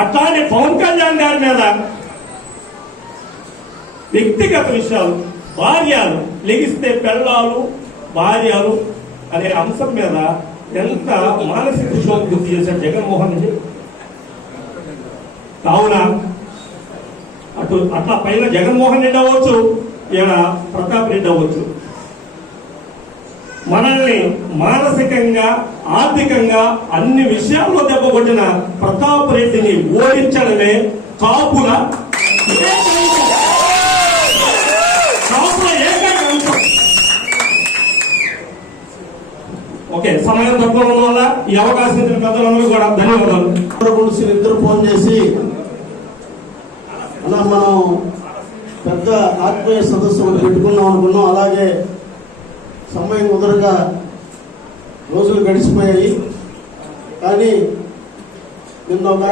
అట్లాంటి పవన్ కళ్యాణ్ గారి మీద వ్యక్తిగత విషయాలు, భార్యలు లెగిస్తే పెళ్ళాలు భార్యలు అనే అంశం మీద ఎంత మానసిక విషయం గుర్తు చేశాడు జగన్మోహన్ రెడ్డి. కావున అట్లా పైన జగన్మోహన్ రెడ్డి అవ్వచ్చు, ఈయన ప్రతాప్ రెడ్డి అవ్వచ్చు, మనల్ని మానసికంగా ఆర్థికంగా అన్ని విషయాల్లో దెబ్బకొట్టిన ప్రతాప్ రెడ్డిని ఓడించడమే కాపుల ఏకైక అంశం. ఓకే, సమయం తక్కువ ఉండడం వల్ల ఈ అవకాశం ఇచ్చిన పెద్దలందరూ కూడా ధన్యవాదాలు. ఇద్దరు ఫోన్ చేసి అలా మనం పెద్ద ఆత్మీయ సదస్సు పెట్టుకున్నాం అనుకున్నాం. అలాగే సమయం కుదరగా రోజులు గడిచిపోయాయి. కానీ నిన్న ఒక